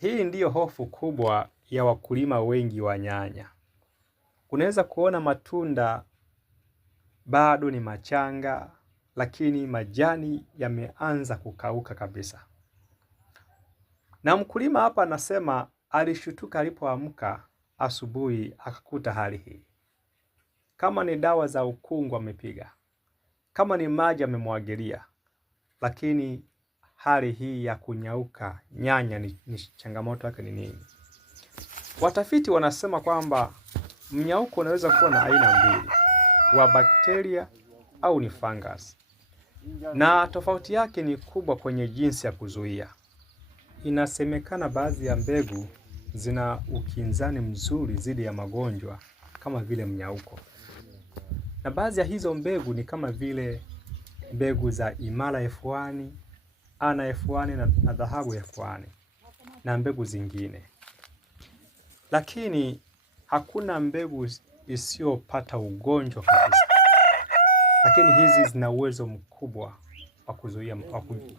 Hii ndiyo hofu kubwa ya wakulima wengi wa nyanya. Unaweza kuona matunda bado ni machanga, lakini majani yameanza kukauka kabisa. Na mkulima hapa anasema alishtuka alipoamka asubuhi akakuta hali hii. Kama ni dawa za ukungu amepiga, kama ni maji amemwagilia, lakini hali hii ya kunyauka nyanya ni changamoto yake ni nini? Watafiti wanasema kwamba mnyauko unaweza kuwa na aina mbili, wa bakteria au ni fungus. Na tofauti yake ni kubwa kwenye jinsi ya kuzuia. Inasemekana baadhi ya mbegu zina ukinzani mzuri dhidi ya magonjwa kama vile mnyauko. Na baadhi ya hizo mbegu ni kama vile mbegu za Imara F1, Ana F1 na Dhahabu F1 na mbegu zingine. Lakini hakuna mbegu isiyopata ugonjwa kabisa. Lakini hizi zina uwezo mkubwa wa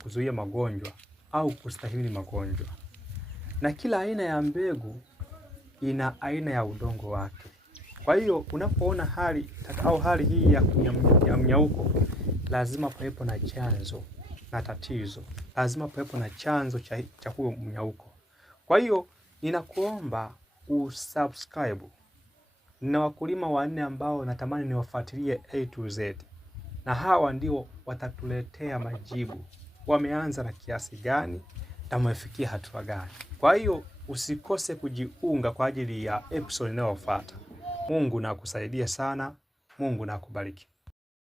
kuzuia magonjwa au kustahimili magonjwa. Na kila aina ya mbegu ina aina ya udongo wake. Kwa hiyo unapoona hali hii ya mnyauko, lazima pawepo na chanzo na tatizo. Lazima pawepo na chanzo cha huo mnyauko. Kwa hiyo ninakuomba usubscribe. Nina wakulima 4 ambao natamani niwafuatilie A to Z. Na hawa ndio watatuletea majibu. Wameanza na kiasi gani na wamefikia hatua gani. Kwa hiyo usikose kujiunga kwa ajili ya episode inayofuata. Mungu na akusaidie sana. Mungu na akubariki.